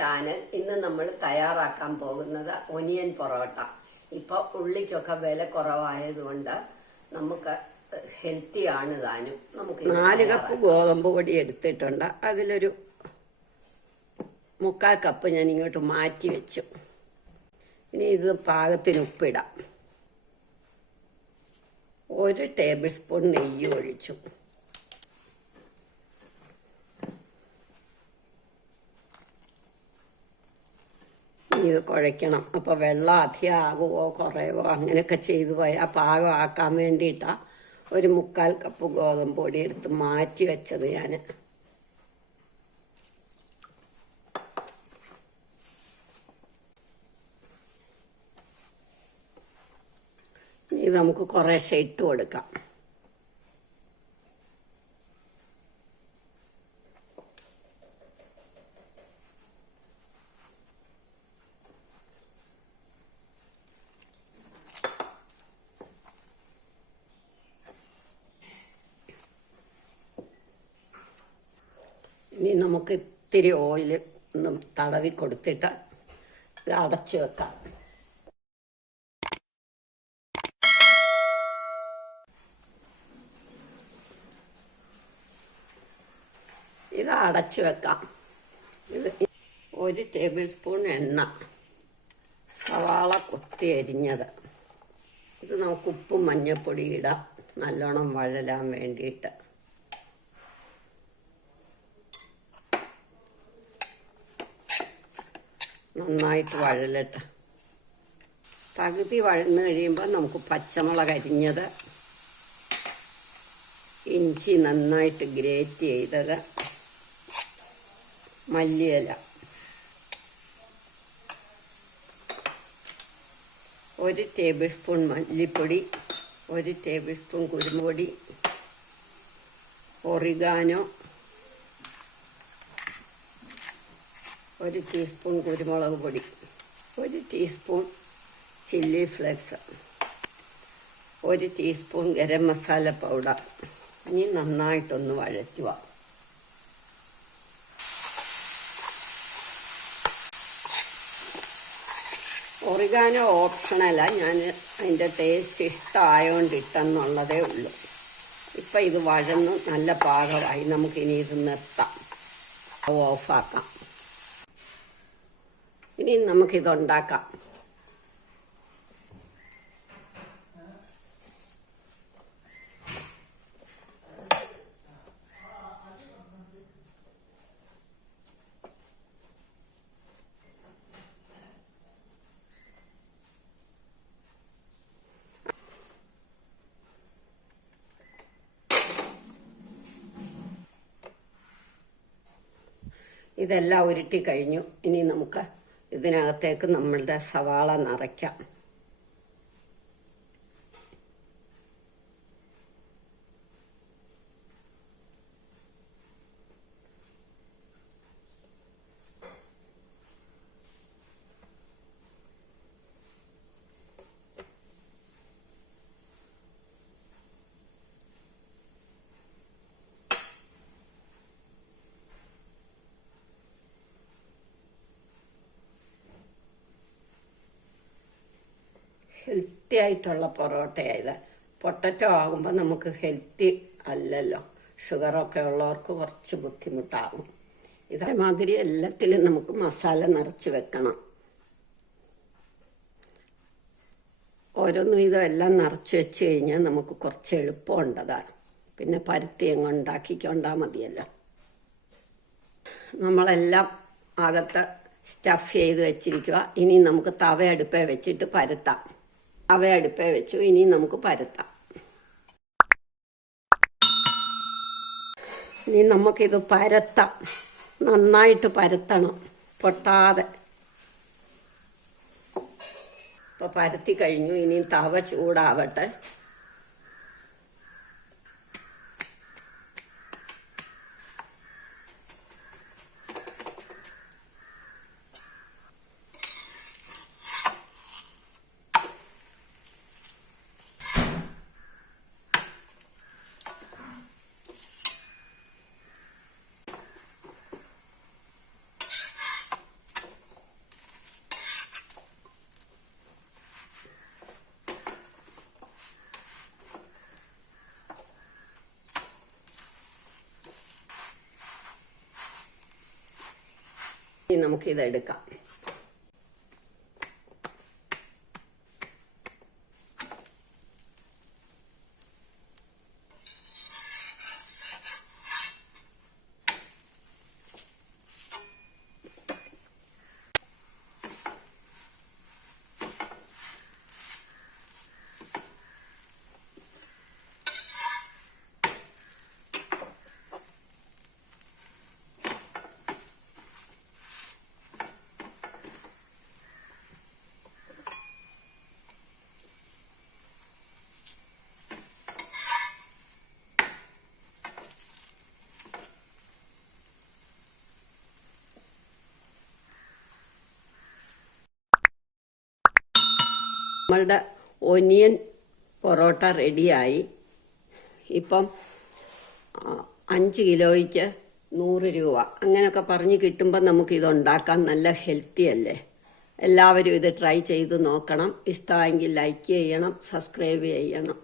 Channel. ഇന്ന് നമ്മൾ തയ്യാറാക്കാൻ പോകുന്നത് ഒനിയൻ പൊറോട്ട. ഇപ്പോൾ ഉള്ളിക്കൊക്കെ വില കുറവായതുകൊണ്ട് നമുക്ക് ഹെൽത്തി ആണ് താനും. നമുക്ക് 4 കപ്പ് ഗോതമ്പ് പൊടി എടുത്തിട്ടുണ്ട്. അതിലൊരു 3/4 കപ്പ് ഞാൻ ഇങ്ങോട്ട് മാറ്റി വെച്ചു. ഇനി ഇത് പാകത്തിന് ഉപ്പിടാം. 1 ടേബിൾ സ്പൂൺ നെയ്യ് ഒഴിച്ചു. ഇത് കുഴയ്ക്കണം. അപ്പോൾ വെള്ളം അധികം ആകുമോ കുറയുമോ അങ്ങനെയൊക്കെ ചെയ്തു പോയാൽ പാകമാക്കാൻ വേണ്ടിയിട്ടാണ് 1/4 കപ്പ് ഗോതമ്പ് പൊടി എടുത്ത് മാറ്റി വെച്ചത് ഞാൻ. ഇത് നമുക്ക് കുറേശ്ശെ ഇട്ട് കൊടുക്കാം. ഇനി നമുക്ക് ഇത്തിരി ഓയിൽ ഒന്ന് തടവി കൊടുത്തിട്ട് ഇത് അടച്ചു വെക്കാം. ഇത് അടച്ചു വെക്കാം. ഇത് 1 ടേബിൾ സ്പൂൺ എണ്ണ, സവാള കൊത്തി അരിഞ്ഞത്. ഇത് നമുക്ക് ഉപ്പും മഞ്ഞൾപ്പൊടി ഇടാം നല്ലോണം വഴലാൻ വേണ്ടിയിട്ട്. നന്നായിട്ട് വഴലട്ടെ. പകുതി വഴന്ന് കഴിയുമ്പോൾ നമുക്ക് പച്ചമുളക് അരിഞ്ഞത്, ഇഞ്ചി നന്നായിട്ട് ഗ്രേറ്റ് ചെയ്തത്, മല്ലിയില, 1 ടേബിൾ സ്പൂൺ മല്ലിപ്പൊടി, 1 ടേബിൾ സ്പൂൺ കുരുമുളക്, ഒറിഗാനോ, 1 ടീസ്പൂൺ കുരുമുളക് പൊടി, 1 teaspoon chilli flakes, 1 teaspoon garam masala powder. ഇനി നന്നായിട്ടൊന്ന് വഴറ്റുക. ഒറിഗാനോ ഓപ്ഷണല, ഞാൻ അതിൻ്റെ ടേസ്റ്റ് ഇഷ്ടമായതുകൊണ്ട് ഇട്ടെന്നുള്ളതേ ഉള്ളൂ. ഇപ്പം ഇത് വഴന്ന് നല്ല പാകമായി. നമുക്കിനി ഇത് നിർത്താം, ഓഫാക്കാം. ഇനി നമുക്കിതുണ്ടാക്കാം. ഇതെല്ലാം ഉരുട്ടി കഴിഞ്ഞു. ഇനി നമുക്ക് ഇതിനകത്തേക്ക് നമ്മളുടെ സവാള നിറയ്ക്കാം. ഹെൽത്തി ആയിട്ടുള്ള പൊറോട്ടയായത്. പൊട്ടറ്റോ ആകുമ്പോൾ നമുക്ക് ഹെൽത്തി അല്ലല്ലോ. ഷുഗറൊക്കെ ഉള്ളവർക്ക് കുറച്ച് ബുദ്ധിമുട്ടാകും. ഇതേമാതിരി എല്ലാത്തിലും നമുക്ക് മസാല നിറച്ച് വെക്കണം. ഓരോന്നും ഇതെല്ലാം നിറച്ച് വെച്ച് കഴിഞ്ഞാൽ നമുക്ക് കുറച്ച് എളുപ്പമുണ്ടതാണ്. പിന്നെ പരുത്തി അങ്ങ് ഉണ്ടാക്കിക്കൊണ്ടാൽ മതിയല്ലോ. നമ്മളെല്ലാം അകത്ത് സ്റ്റഫ് ചെയ്ത് വെച്ചിരിക്കുക. ഇനി നമുക്ക് തവ അടുപ്പേ വെച്ചിട്ട് പരത്താം. തവ അടുപ്പേ വെച്ചു. ഇനി നമുക്ക് പരത്താം. ഇനി നമുക്കിത് പരത്താം. നന്നായിട്ട് പരത്തണം, പൊട്ടാതെ. ഇപ്പോൾ പരത്തി കഴിഞ്ഞു. ഇനി തവ ചൂടാവട്ടെ. ഇനി നമുക്കിതെടുക്കാം. നമ്മളുടെ ഒനിയൻ പൊറോട്ട റെഡിയായി. ഇപ്പം 5 കിലോയ്ക്ക് 100 രൂപ അങ്ങനെയൊക്കെ പറഞ്ഞ് കിട്ടുമ്പോൾ നമുക്കിത് ഉണ്ടാക്കാൻ നല്ല ഹെൽത്തി അല്ലേ. എല്ലാവരും ഇത് ട്രൈ ചെയ്ത് നോക്കണം. ഇഷ്ടമായെങ്കിൽ ലൈക്ക് ചെയ്യണം, സബ്സ്ക്രൈബ് ചെയ്യണം.